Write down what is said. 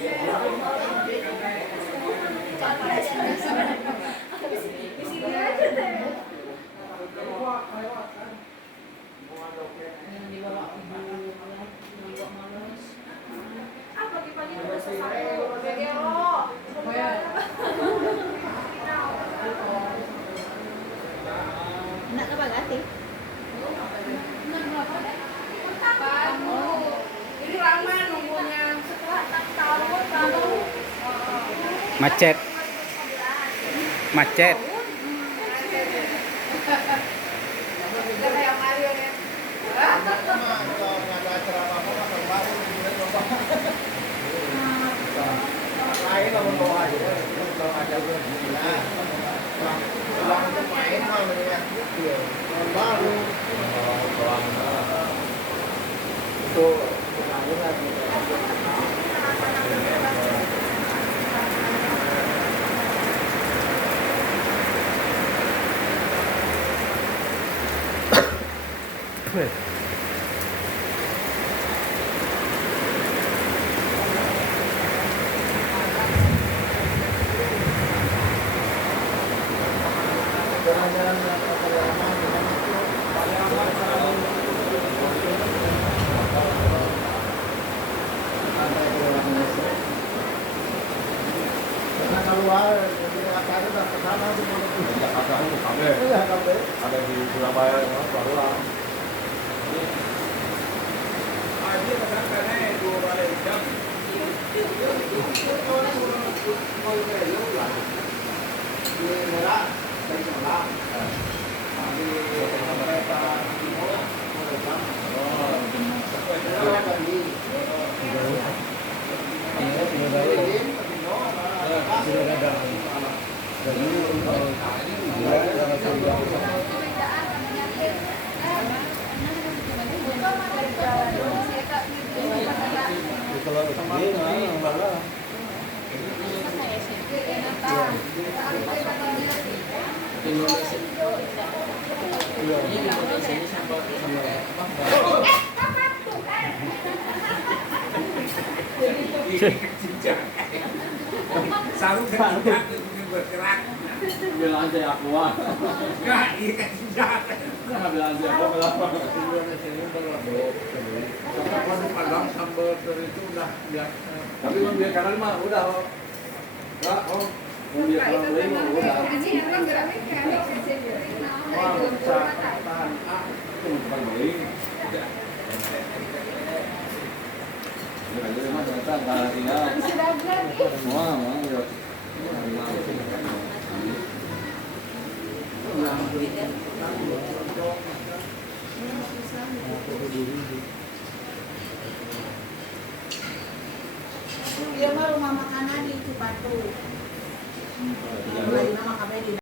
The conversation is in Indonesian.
Di sini aja deh. Yang dibawa ibu, dibawa malas. Apa pagi-pagi udah selesai? Begero. Enak ke Bagati? Ini lama nunggunya setelah 6 tahun baru Macet. Macet. udah kayak Mario ya. Lain lah membawa aja, kalau ada gila. Pulang untuk main mah mendingan gitu. Baru. Itu mengalir lagi. Jalan-jalan karena keluar di atas dan ke sana semua. Jakarta itu sampai Iya, sampai. ada di Surabaya yang baru lah. Aja kadang-kadang dua balik jam. Di Merak, dari Semarang. Di kereta Timur, Merak. Sarung kan bergerak. Bilang aja aku ah. Enggak, iya kan tidak. Bilang aja aku kenapa? Padang sambal dari itu udah biasa. Tapi dia kanan mah udah. Enggak, oh. Dia kalau beli mah udah. Wah, bisa tahan. Itu bukan beli. Ya, jadi mah ternyata enggak tinggal. Wah, ya. Dia mah rumah makanan di Cipatu. Yang lain nama kami di